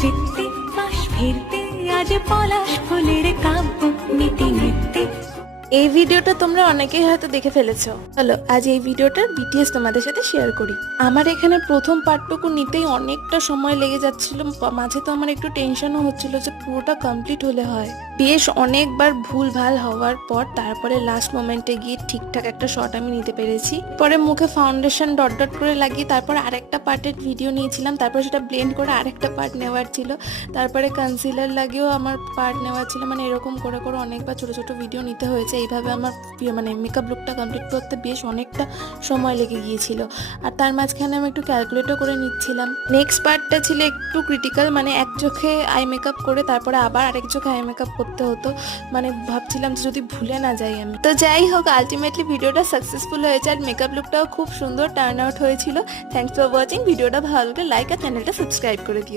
চিত্তে পাশ ফিরতে আজ পলাশ ফুলের কাব্য নীতি নৃত্যে। এই ভিডিওটা তোমরা অনেকেই হয়তো দেখে ফেলেছো। চলো আজ এই ভিডিওটার বিটিএস তোমাদের সাথে শেয়ার করি। আমার এখানে প্রথম পার্টটুকু নিতেই অনেকটা সময় লেগে যাচ্ছিল, মাঝে তো আমার একটু টেনশনও হচ্ছিল যে পুরোটা কমপ্লিট হলে হয়। বেশ অনেকবার ভুল ভাল হওয়ার পর তারপরে লাস্ট মোমেন্টে গিয়ে ঠিকঠাক একটা শট আমি নিতে পেরেছি। পরে মুখে ফাউন্ডেশন ডট ডট করে লাগিয়ে তারপর আরেকটা পার্টের ভিডিও নিয়েছিলাম, তারপর সেটা ব্লেন্ড করে আরেকটা পার্ট নেওয়ার ছিল, তারপরে কনসিলার লাগিয়েও আমার পার্ট নেওয়ার ছিল। মানে এরকম করে করে অনেকবার ছোট ছোট ভিডিও নিতে হয়েছে। এইভাবে আমার মানে মেকআপ লুকটা কমপ্লিট করতে বেশ অনেকটা সময় লেগে গিয়েছিল। আর তার মাঝখানে আমি একটু ক্যালকুলেটও করে নিচ্ছিলাম। নেক্সট পার্টটা ছিল একটু ক্রিটিক্যাল, মানে এক চোখে আই মেকআপ করে তারপরে আবার আরেক চোখে আই মেকআপ করতে হতো। মানে ভাবছিলাম যে যদি ভুলে না যাই আমি। তো যাই হোক, আলটিমেটলি ভিডিওটা সাকসেসফুল হয়েছে আর মেকআপ লুকটাও খুব সুন্দর টার্ন আউট হয়েছিল। Thanks for watching. ভিডিওটা ভালো লাগলে লাইক আর চ্যানেলটা সাবস্ক্রাইব করে দিও।